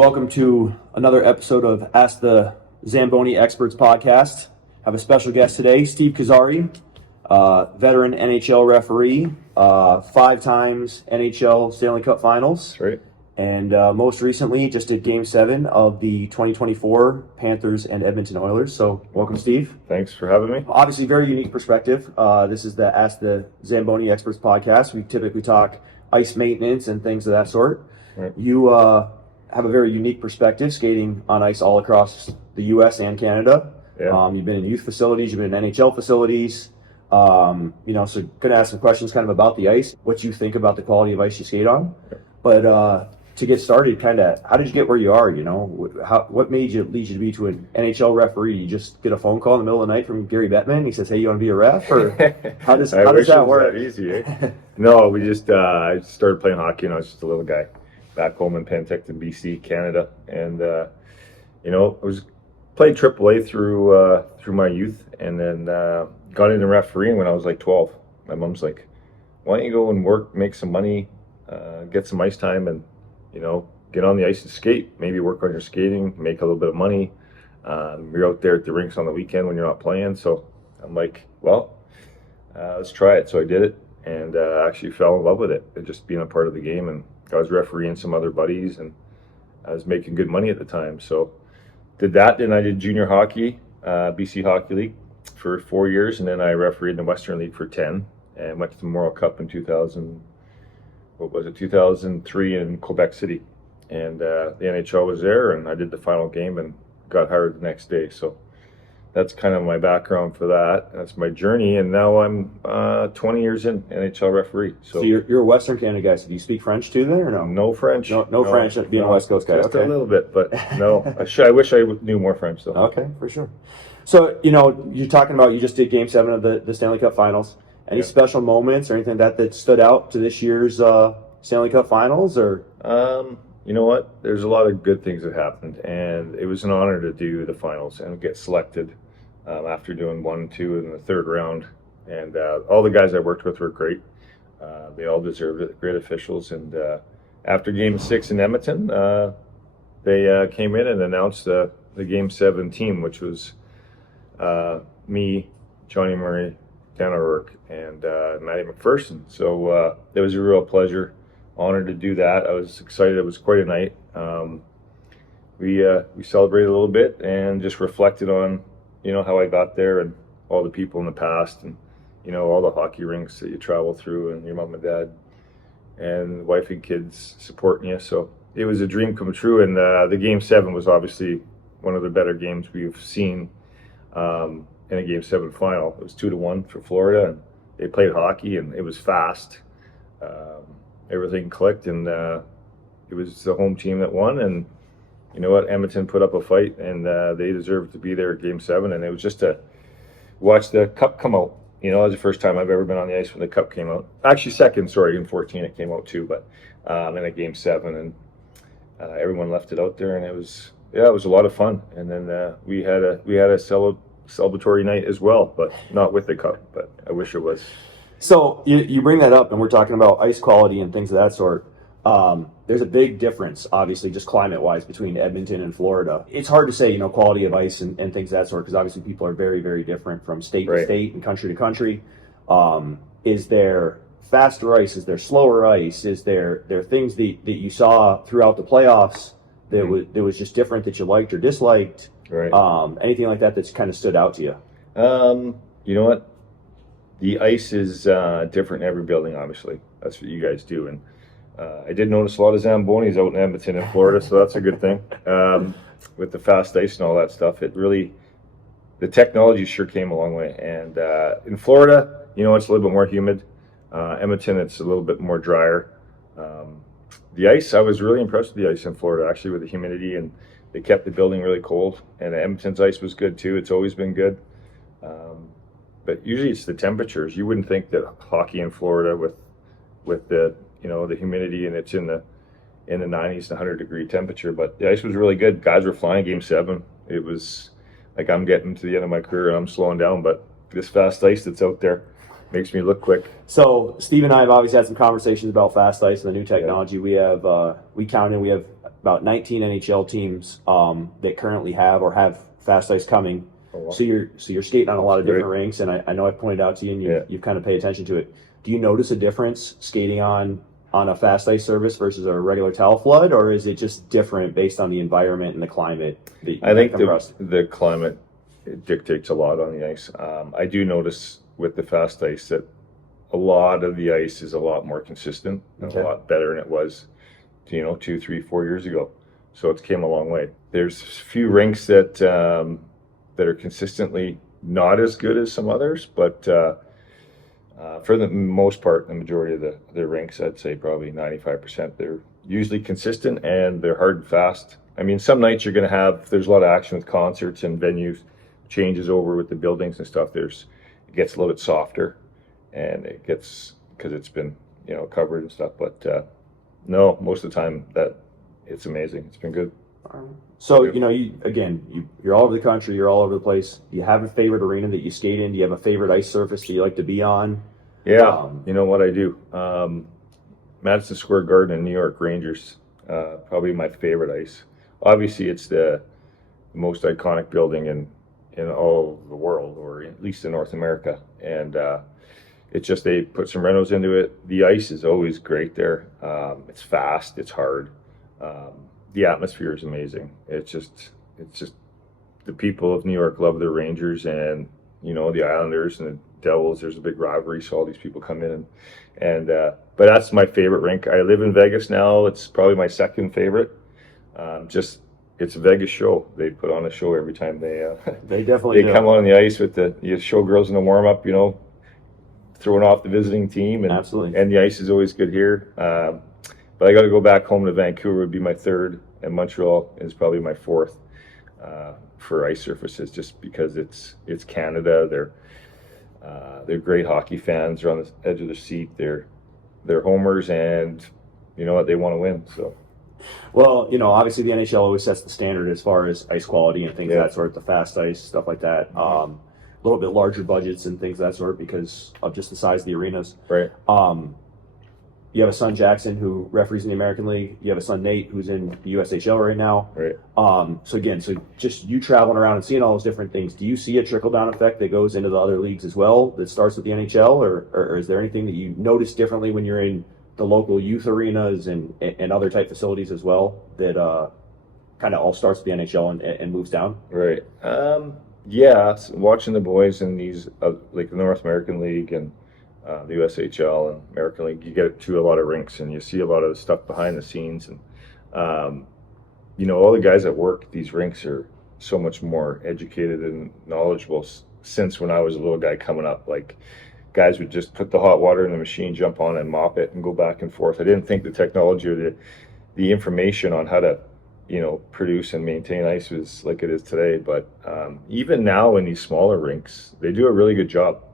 welcome to another episode of Ask the Zamboni Experts podcast. I have a special guest today, Steve Kozari, veteran NHL referee, 5 times NHL Stanley Cup Finals. That's right. And most recently, just did Game 7 of the 2024 Panthers and Edmonton Oilers. So welcome, Steve. Thanks for having me. Obviously, very unique perspective. This is the Ask the Zamboni Experts podcast. We typically talk ice maintenance and things of that sort. Right. You have a very unique perspective, skating on ice all across the U.S. and Canada. Yeah. You've been in youth facilities, you've been in NHL facilities. So going to ask some questions kind of about the ice, what you think about the quality of ice you skate on. But to get started, kind of, how did you get where you are? What made you lead you to be to an NHL referee? You just get a phone call in the middle of the night from Gary Bettman. He says, "Hey, you want to be a ref?" Or how does that work? That easy, eh? No, we just I started playing hockey, and I was just a little guy back home in Penticton, BC, Canada, and I was played AAA through my youth, and then got into refereeing when I was like 12. My mom's like, "Why don't you go and work, make some money, get some ice time, and get on the ice and skate. Maybe work on your skating, make a little bit of money. You're out there at the rinks on the weekend when you're not playing." So I'm like, well, let's try it. So I did it, and actually fell in love with it, just being a part of the game. And I was refereeing some other buddies, and I was making good money at the time. So did that. Then I did junior hockey, BC Hockey League for 4 years, and then I refereed in the Western League for 10, and went to the Memorial Cup in 2003 in Quebec City. And the NHL was there, and I did the final game and got hired the next day. So that's kind of my background for that. That's my journey, and now I'm 20 years in NHL referee. So you're a Western Canada guy. So do you speak French too, then, or no? No French. No French. Being a West Coast guy, just okay. a little bit, but no. I wish I knew more French though. Okay, for sure. So you're talking about, you just did Game 7 of the Stanley Cup Finals. Any special moments or anything that stood out to this year's Stanley Cup Finals, or? You know what? There's a lot of good things that happened, and it was an honor to do the finals and get selected after doing 1, 2 in the third round. And all the guys I worked with were great. They all deserved it, great officials. And after Game 6 in Edmonton, they came in and announced the Game 7 team, which was me, Johnny Murray, Dan O'Rourke, and Matty McPherson. So it was a real pleasure, honor to do that. I was excited. It was quite a night. We celebrated a little bit and just reflected on how I got there and all the people in the past, and all the hockey rinks that you travel through, and your mom and dad and wife and kids supporting you. So it was a dream come true. And the Game 7 was obviously one of the better games we've seen in a Game 7 final. It was 2-1 for Florida, and they played hockey, and it was fast. Everything clicked, and it was the home team that won. And you know what? Edmonton put up a fight, and they deserved to be there at Game 7. And it was just to watch the cup come out. That was the first time I've ever been on the ice when the cup came out. Actually, second, sorry, in 14 it came out too, but in a Game 7, and everyone left it out there, and it was a lot of fun. And then we had a celebratory night as well, but not with the cup. But I wish it was. So you bring that up, and we're talking about ice quality and things of that sort. There's a big difference, obviously, just climate-wise, between Edmonton and Florida. It's hard to say, quality of ice and things of that sort, because obviously people are very, very different from state to state and country to country. Is there faster ice? Is there slower ice? Is there things that you saw throughout the playoffs that was just different that you liked or disliked? Right. Anything like that that's kind of stood out to you? You know what? The ice is different in every building, obviously. That's what you guys do. And I did notice a lot of Zambonis out in Edmonton and Florida, so that's a good thing. With the fast ice and all that stuff, the technology sure came a long way. And in Florida, it's a little bit more humid. Edmonton, it's a little bit more drier. The ice, I was really impressed with the ice in Florida, actually, with the humidity, and they kept the building really cold. And Edmonton's ice was good, too. It's always been good. But usually it's the temperatures. You wouldn't think that hockey in Florida with the the humidity, and it's in the 90s, 100-degree temperature. But the ice was really good. Guys were flying Game 7. It was like I'm getting to the end of my career and I'm slowing down. But this fast ice that's out there makes me look quick. So Steve and I have obviously had some conversations about fast ice and the new technology. We have we have about 19 NHL teams that currently have or have fast ice coming. Oh, wow. So you're skating on a lot of That's different rinks, and I know I pointed out to you, and you kind of pay attention to it. Do you notice a difference skating on a fast ice service versus a regular towel flood, or is it just different based on the environment and the climate? I think the climate dictates a lot on the ice. I do notice with the fast ice that a lot of the ice is a lot more consistent and a lot better than it was, 2, 3, 4 years ago. So it's came a long way. There's a few rinks that that are consistently not as good as some others, but for the most part, the majority of the rinks, I'd say probably 95%, they're usually consistent and they're hard and fast. I mean, some nights you're going to have, there's a lot of action with concerts and venues, changes over with the buildings and stuff. It gets a little bit softer, and it gets, because it's been, covered and stuff. But no, most of the time that it's amazing. It's been good. So, you're all over the country, you're all over the place. Do you have a favorite arena that you skate in? Do you have a favorite ice surface that you like to be on? Yeah, you know what I do? Madison Square Garden in New York, Rangers, probably my favorite ice. Obviously, it's the most iconic building in all the world, or at least in North America. And it's just, they put some renos into it. The ice is always great there. It's fast, it's hard. The atmosphere is amazing. It's just the people of New York love their Rangers, and the Islanders and the Devils. There's a big rivalry, so all these people come in, and but that's my favorite rink. I live in Vegas now. It's probably my second favorite. It's a Vegas show. They put on a show every time they definitely come on the ice with the showgirls in the warm up. Throwing off the visiting team, and absolutely. And the ice is always good here. But I got to go back home to Vancouver. Would be my third, and Montreal is probably my fourth for ice surfaces, just because it's Canada. They're great hockey fans. They're on the edge of their seat. They're homers, and you know what, they want to win. So, well, obviously the NHL always sets the standard as far as ice quality and things of that sort. The fast ice stuff like that. A little bit larger budgets and things of that sort because of just the size of the arenas. Right. You have a son, Jackson, who referees in the American League. You have a son, Nate, who's in the USHL right now. Right. So just you traveling around and seeing all those different things, do you see a trickle-down effect that goes into the other leagues as well that starts with the NHL? Or is there anything that you notice differently when you're in the local youth arenas and other type facilities as well that kind of all starts with the NHL and moves down? Right. Yeah, watching the boys in these, like the North American League and the USHL and American League, you get to a lot of rinks and you see a lot of the stuff behind the scenes, and all the guys that work at these rinks are so much more educated and knowledgeable since when I was a little guy coming up. Like, guys would just put the hot water in the machine, jump on and mop it and go back and forth. I didn't think the technology or the information on how to produce and maintain ice was like it is today. But even now in these smaller rinks, they do a really good job.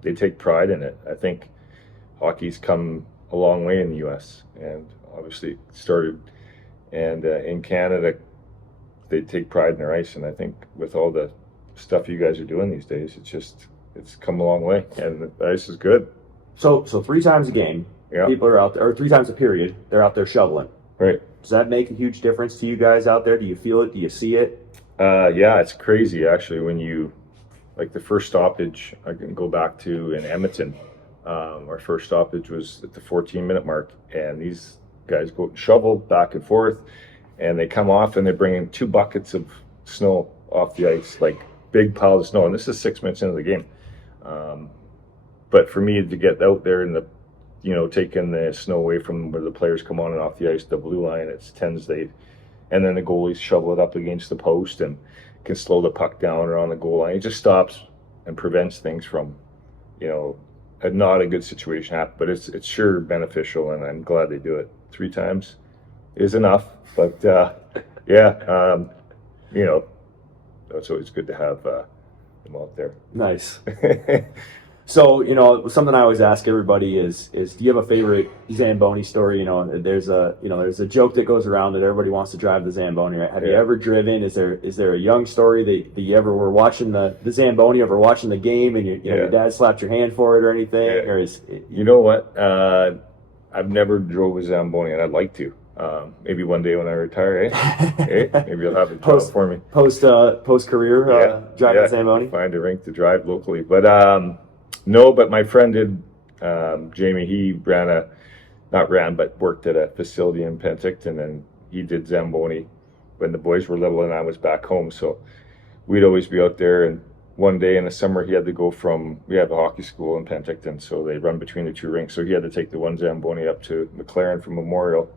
They take pride in it. I think hockey's come a long way in the U.S. and obviously started, and in Canada, they take pride in their ice. And I think with all the stuff you guys are doing these days, it's come a long way, and the ice is good. So 3 times a game, people are out there, or 3 times a period, they're out there shoveling. Right. Does that make a huge difference to you guys out there? Do you feel it? Do you see it? Yeah, it's crazy actually. When like the first stoppage, I can go back to in Edmonton. Our first stoppage was at the 14-minute mark, and these guys go and shovel back and forth, and they come off and they bring in 2 buckets of snow off the ice, like big piles of snow. And this is 6 minutes into the game. But for me to get out there and taking the snow away from where the players come on and off the ice, the blue line, it's tens and then the goalies shovel it up against the post and can slow the puck down or on the goal line. It just stops and prevents things from, not a good situation happen. But it's sure beneficial, and I'm glad they do it. 3 times is enough. But it's always good to have them out there. Nice. So, something I always ask everybody is do you have a favorite Zamboni story? There's a joke that goes around that everybody wants to drive the Zamboni, right? Have you ever driven? Is there a young story that you ever were watching the Zamboni, or watching the game, and your dad slapped your hand for it or anything? Yeah. Or is it, you know what? I've never drove a Zamboni, and I'd like to. Maybe one day when I retire, hey, maybe you'll have a job for me. Post career driving Zamboni. Find a rink to drive locally, but no. But my friend did. Jamie, he but worked at a facility in Penticton, and he did Zamboni when the boys were little and I was back home. So we'd always be out there. And one day in the summer, he had to go we have a hockey school in Penticton, so they run between the two rinks. So he had to take the one Zamboni up to McLaren from Memorial.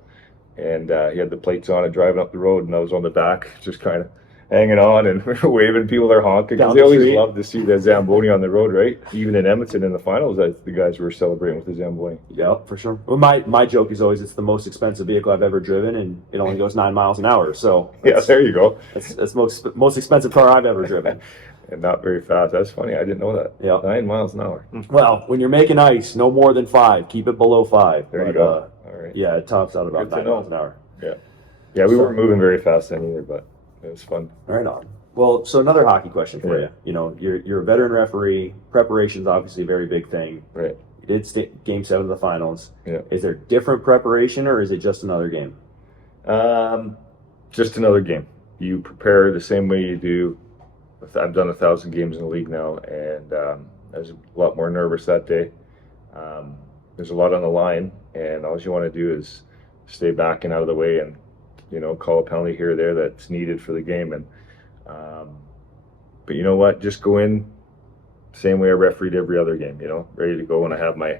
And he had the plates on and driving up the road, and I was on the back, just kind of hanging on and waving. People are honking because they always love to see the Zamboni on the road, right? Even in Edmonton in the finals, the guys were celebrating with the Zamboni. Yeah, for sure. Well, my joke is always it's the most expensive vehicle I've ever driven, and it only goes 9 miles an hour. So yeah, there you go. That's most expensive car I've ever driven. And not very fast. That's funny. I didn't know that. Yeah, 9 miles an hour. Well, when you're making ice, no more than 5. Keep it below 5. There you go. All right. Yeah, it tops out about 9 miles an hour. Yeah, we weren't moving very fast then either, but it was fun. Right on. Well, so another hockey question for you. You know, you're a veteran referee. Preparation's obviously a very big thing. Right. You did Game 7 of the finals. Yeah. Is there different preparation, or is it just another game? Just another game. You prepare the same way you do. I've done 1,000 games in the league now, and I was a lot more nervous that day. There's a lot on the line, and all you want to do is stay back and out of the way, and call a penalty here or there that's needed for the game. And but you know what? Just go in same way I refereed every other game. Ready to go, and I have my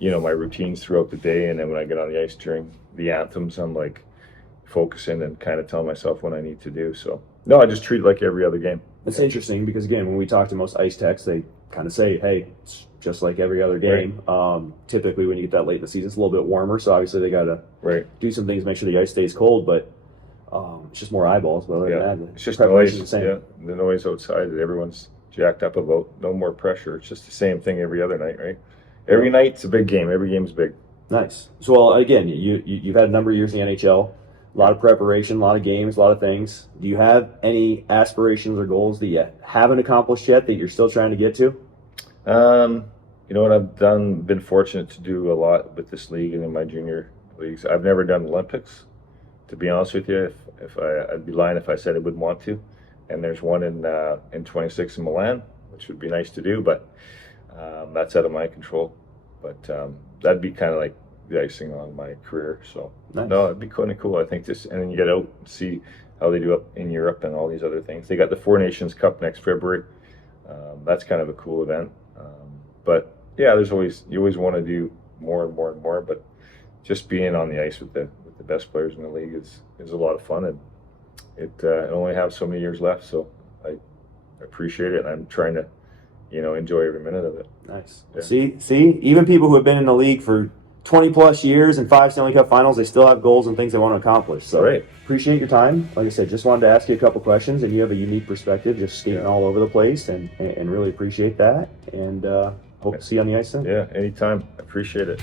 my routines throughout the day, and then when I get on the ice during the anthems, I'm like focusing and kind of tell myself what I need to do. So no, I just treat it like every other game. It's interesting because, again, when we talk to most ice techs, they kind of say, hey, it's just like every other game. Right. Typically, when you get that late in the season, it's a little bit warmer, so obviously they got to do some things, make sure the ice stays cold, but it's just more eyeballs. But other than that, it's just noise. The same. Yeah, the noise outside that everyone's jacked up about. No more pressure. It's just the same thing every other night, right? Every night's a big game. Every game's big. Nice. So, well, again, you've had a number of years in the NHL. A lot of preparation, a lot of games, a lot of things. Do you have any aspirations or goals that you haven't accomplished yet that you're still trying to get to? You know what I've done? Been fortunate to do a lot with this league and in my junior leagues. I've never done Olympics, to be honest with you. I'd be lying if I said I wouldn't want to. And there's one in 26 in Milan, which would be nice to do, but that's out of my control. But that'd be kind of like the icing on my career. So nice. No, it'd be kind of cool. I think and then you get out and see how they do up in Europe and all these other things. They got the Four Nations Cup next February. That's kind of a cool event. But yeah, you always want to do more and more and more. But just being on the ice with the best players in the league is a lot of fun, and it only have so many years left. So I appreciate it, and I'm trying to enjoy every minute of it. Nice. Yeah. See, even people who have been in the league for 20 plus years and 5 Stanley Cup finals, they still have goals and things they want to accomplish. So appreciate your time. Like I said, just wanted to ask you a couple questions, and you have a unique perspective, just skating all over the place, and really appreciate that. And hope to see you on the ice soon. Yeah, anytime. I appreciate it.